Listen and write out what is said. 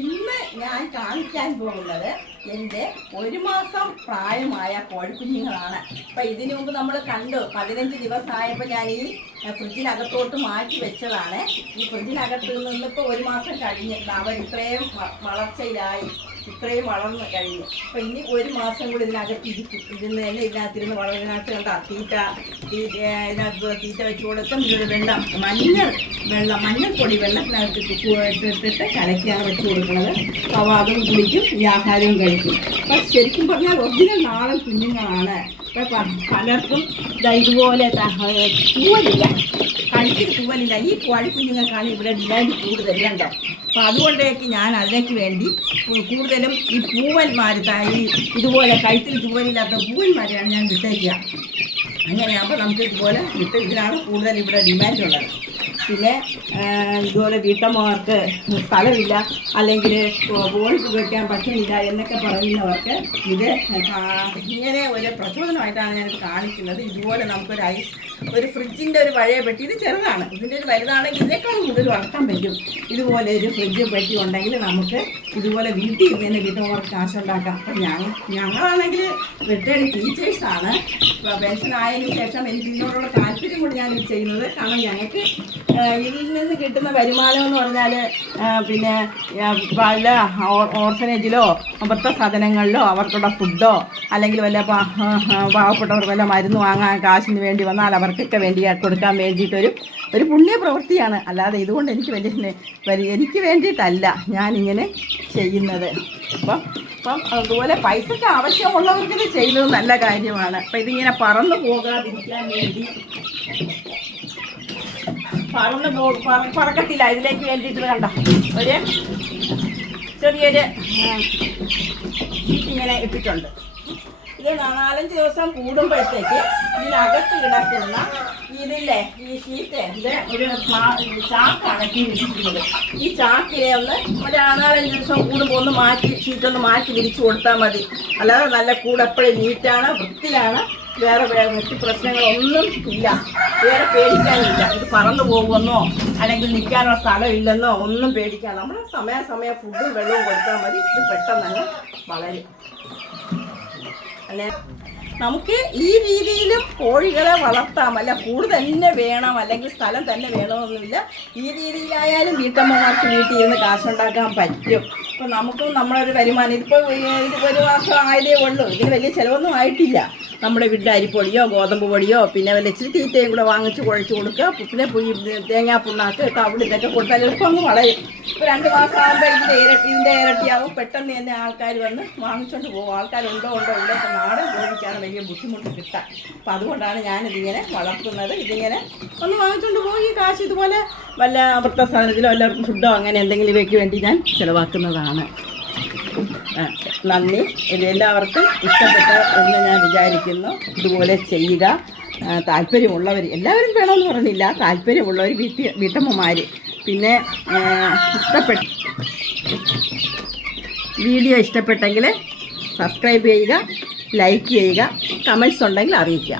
ഇന്ന് ഞാൻ കാണിക്കാൻ പോകുന്നത് എന്റെ ഒരു മാസം പ്രായമായ കോഴിക്കുഞ്ഞുങ്ങളാണ്. അപ്പം ഇതിനു മുമ്പ് നമ്മൾ കണ്ടു പതിനഞ്ച് ദിവസമായപ്പോൾ ഞാൻ ഈ ഫ്രിഡ്ജിനകത്തോട്ട് മാറ്റി വെച്ചതാണ്. ഈ ഫ്രിഡ്ജിനകത്ത് നിന്നിപ്പോൾ ഒരു മാസം കഴിഞ്ഞ് അവർ ഇത്രയും വളർച്ചയിലായി ഇത്രയും വളർന്നു കഴിഞ്ഞു. അപ്പം ഇനി ഒരു മാസം കൂടി ഇതിനകത്ത് ഇരിക്കും. ഇരുന്ന് തന്നെ ഇതിനകത്തിരുന്ന് വളരുന്നതിനകത്ത് കണ്ട തീറ്റ തീറ്റ ഇതിനകത്ത് തീറ്റ വെച്ച് കൊടുക്കും. ഇതൊരു വെള്ളം മഞ്ഞൾ വെള്ളം മഞ്ഞൾപ്പൊടി വെള്ളത്തിനകത്ത് ഇട്ടിട്ട് കലക്കിയാണ് വെച്ച് കൊടുക്കുന്നത്. അപ്പോൾ കുളിക്കും വ്യാഹാരവും കഴിക്കും. അപ്പം ശരിക്കും പറഞ്ഞാൽ ഒറിജിനൽ നാളെ കുഞ്ഞുങ്ങളാണ്. പലർക്കും ഇതുപോലെ പൂവലില്ല തൂവലില്ല പൂവലില്ല ഈ കോഴിക്കുഞ്ഞുങ്ങൾക്കാണ് ഇവിടെ ഡിമാൻഡ് കൂടുതൽ കണ്ടോ? അപ്പോൾ അതുകൊണ്ടേക്ക് ഞാൻ അതിലേക്ക് വേണ്ടി കൂടുതലും ഈ പൂവന്മാർ ഈ ഇതുപോലെ കഴുത്തിൽ തൂവലില്ലാത്ത പൂവന്മാരെയാണ് ഞാൻ വിട്ടേക്കുക. അങ്ങനെയാകുമ്പോൾ നമുക്ക് ഇതുപോലെ വിട്ട് ഇതിനാണ് കൂടുതൽ ഇവിടെ ഡിമാൻഡ് ഉള്ളത്. പിന്നെ ഇതുപോലെ വീട്ടമ്മമാർക്ക് സ്ഥലമില്ല അല്ലെങ്കിൽ ബോളിക്ക് വയ്ക്കാൻ പറ്റുന്നില്ല എന്നൊക്കെ പറയുന്നവർക്ക് ഇത് ഇങ്ങനെ ഒരു പ്രചോദനമായിട്ടാണ് ഞാനിത് കാണിക്കുന്നത്. ഇതുപോലെ നമുക്കൊരു ഐസ് ഒരു ഫ്രിഡ്ജിന്റെ ഒരു പഴയ പെട്ടി. ഇത് ചെറുതാണ്. ഇതിന്റെ ഒരു വലുതാണെങ്കിൽ ഇതിനേക്കാൾ കൂടുതൽ വളർത്താൻ പറ്റും. ഇതുപോലെ ഒരു ഫ്രിഡ്ജ് പെട്ടി ഉണ്ടെങ്കിൽ നമുക്ക് ഇതുപോലെ വീട്ടിൽ ഇരുന്നതിന് കാശ് കാശുണ്ടാക്കാം. അപ്പം ഞങ്ങൾ ഞങ്ങളാണെങ്കിൽ റിട്ടയർഡ് ടീച്ചേഴ്സാണ് ഇപ്പോൾ പെൻഷൻ ആയതിനു ശേഷം എനിക്ക് ഇതിനോടുള്ള താല്പര്യം ഞാൻ ഇത് ചെയ്യുന്നത്. കാരണം ഞങ്ങൾക്ക് ഇതിൽ നിന്ന് കിട്ടുന്ന വരുമാനം എന്ന് പറഞ്ഞാൽ പിന്നെ പല ഓർ- ഓർഫനേജിലോ സാധനങ്ങളിലോ അവർക്കുള്ള ഫുഡോ അല്ലെങ്കിൽ വല്ല പാവപ്പെട്ടവർക്ക് വല്ല മരുന്ന് വാങ്ങാൻ കാശിന് വേണ്ടി വന്നാൽ അവർക്കൊക്കെ വേണ്ടി കൊടുക്കാൻ വേണ്ടിയിട്ടൊരു ഒരു പുണ്യ പ്രവൃത്തിയാണ്. അല്ലാതെ ഇതുകൊണ്ട് എനിക്ക് വലിയ എനിക്ക് വേണ്ടിയിട്ടല്ല ഞാനിങ്ങനെ ചെയ്യുന്നത്. അപ്പം അപ്പം അതുപോലെ പൈസക്ക് ആവശ്യമുള്ളവർക്ക് ഇത് ചെയ്യുന്നത് നല്ല കാര്യമാണ്. അപ്പം ഇതിങ്ങനെ പറന്നു പോകാതിരിക്കാൻ വേണ്ടി പറന്ന് പോ പറ- പറക്കത്തില്ല. ഇതിലേക്ക് വേണ്ടിയിട്ട് കണ്ട? ഒരു ചെറിയൊരു ഇങ്ങനെ ഇട്ടിട്ടുണ്ട്. ഇത് നാലഞ്ച് ദിവസം കൂടുമ്പോഴത്തേക്ക് ഇതിനകത്ത് കിടക്കുന്ന ഇതില്ലേ ഈ ഷീറ്റ് ഇത് ഒരു ചാക്കാണ് വിരിച്ചിരിക്കുന്നത് ഈ ചാക്കിനെ ഒന്ന് ഒരു നാലഞ്ച് ദിവസം കൂടുമ്പോൾ ഒന്ന് മാറ്റി ഷീറ്റ് ഒന്ന് മാറ്റി വിരിച്ചു കൊടുത്താൽ മതി. അല്ലാതെ നല്ല കൂടെ എപ്പോഴും നീറ്റാണ് വൃത്തിയാണ്. വേറെ വേറെ മറ്റു പ്രശ്നങ്ങളൊന്നും ഇല്ല. വേറെ പേടിക്കാനില്ല. ഇത് പറന്നു പോകുമെന്നോ അല്ലെങ്കിൽ നിൽക്കാനുള്ള സ്ഥലം ഇല്ലെന്നോ ഒന്നും പേടിക്കാൻ നമ്മൾ സമയാസമയം ഫുഡും വെള്ളവും കൊടുത്താൽ മതി. ഇത് പെട്ടെന്ന് തന്നെ വളരും. അല്ലെ? നമുക്ക് ഈ രീതിയിലും കോഴികളെ വളർത്താം. അല്ല കൂട് തന്നെ വേണം അല്ലെങ്കിൽ സ്ഥലം തന്നെ വേണമെന്നില്ല ഈ രീതിയിലായാലും വീട്ടമ്മമാർക്ക് വീട്ടിൽ ഇരുന്ന് കാശുണ്ടാക്കാൻ പറ്റും. ഇപ്പം നമുക്കും നമ്മളൊരു വരുമാനം. ഇതിപ്പോൾ ഒരു മാസം ആയതേ ഉള്ളൂ. ഇതിന് വലിയ ചിലവൊന്നും ആയിട്ടില്ല. നമ്മുടെ വീട്ടിൽ അരിപ്പൊടിയോ ഗോതമ്പ് പൊടിയോ പിന്നെ വല്ല ഇച്ചിരി തീറ്റയും കൂടെ വാങ്ങിച്ച് കുഴച്ച് കൊടുക്കുക. പിന്നെ പുയി തേങ്ങാ പുണ്ണാക്ക് തവിട് ഇതൊക്കെ കൊടുത്താൽ എളുപ്പം അങ്ങ് വളരും ഇപ്പോൾ രണ്ട് മാസം ആകുമ്പോൾ ഇതിന്റെ ഇരട്ടി ഇതിന്റെ ഇരട്ടിയാവും. പെട്ടെന്ന് തന്നെ ആൾക്കാർ വന്ന് വാങ്ങിച്ചുകൊണ്ട് പോകും. ആൾക്കാരുണ്ടോ ഉണ്ടോ ഉണ്ടോ ഇപ്പം നാടൻ കോഴിക്കാണ് വലിയ ബുദ്ധിമുട്ട് കിട്ടാൻ. അപ്പം അതുകൊണ്ടാണ് ഞാനിതിങ്ങനെ വളർത്തുന്നത്. ഇതിങ്ങനെ ഒന്ന് വാങ്ങിച്ചുകൊണ്ട് പോയി കാശ് ഇതുപോലെ വല്ല വൃത്തസാധനത്തിലോ എല്ലാവർക്കും ഫുഡോ അങ്ങനെ എന്തെങ്കിലും ഇവയ്ക്ക് വേണ്ടി ഞാൻ ചിലവാക്കുന്നതാണ്. നന്ദി. എല്ലാവർക്കും ഇഷ്ടപ്പെട്ടു എന്ന് ഞാൻ വിചാരിക്കുന്നു. ഇതുപോലെ ചെയ്യുക. താല്പര്യമുള്ളവർ എല്ലാവരും വേണമെന്ന് പറഞ്ഞില്ല. താല്പര്യമുള്ളവർ വീട്ടി വീട്ടമ്മമാർ പിന്നെ ഇഷ്ടപ്പെട്ട വീഡിയോ ഇഷ്ടപ്പെട്ടെങ്കിൽ സബ്സ്ക്രൈബ് ചെയ്യുക ലൈക്ക് ചെയ്യുക കമൻസ് ഉണ്ടെങ്കിൽ അറിയിക്കുക.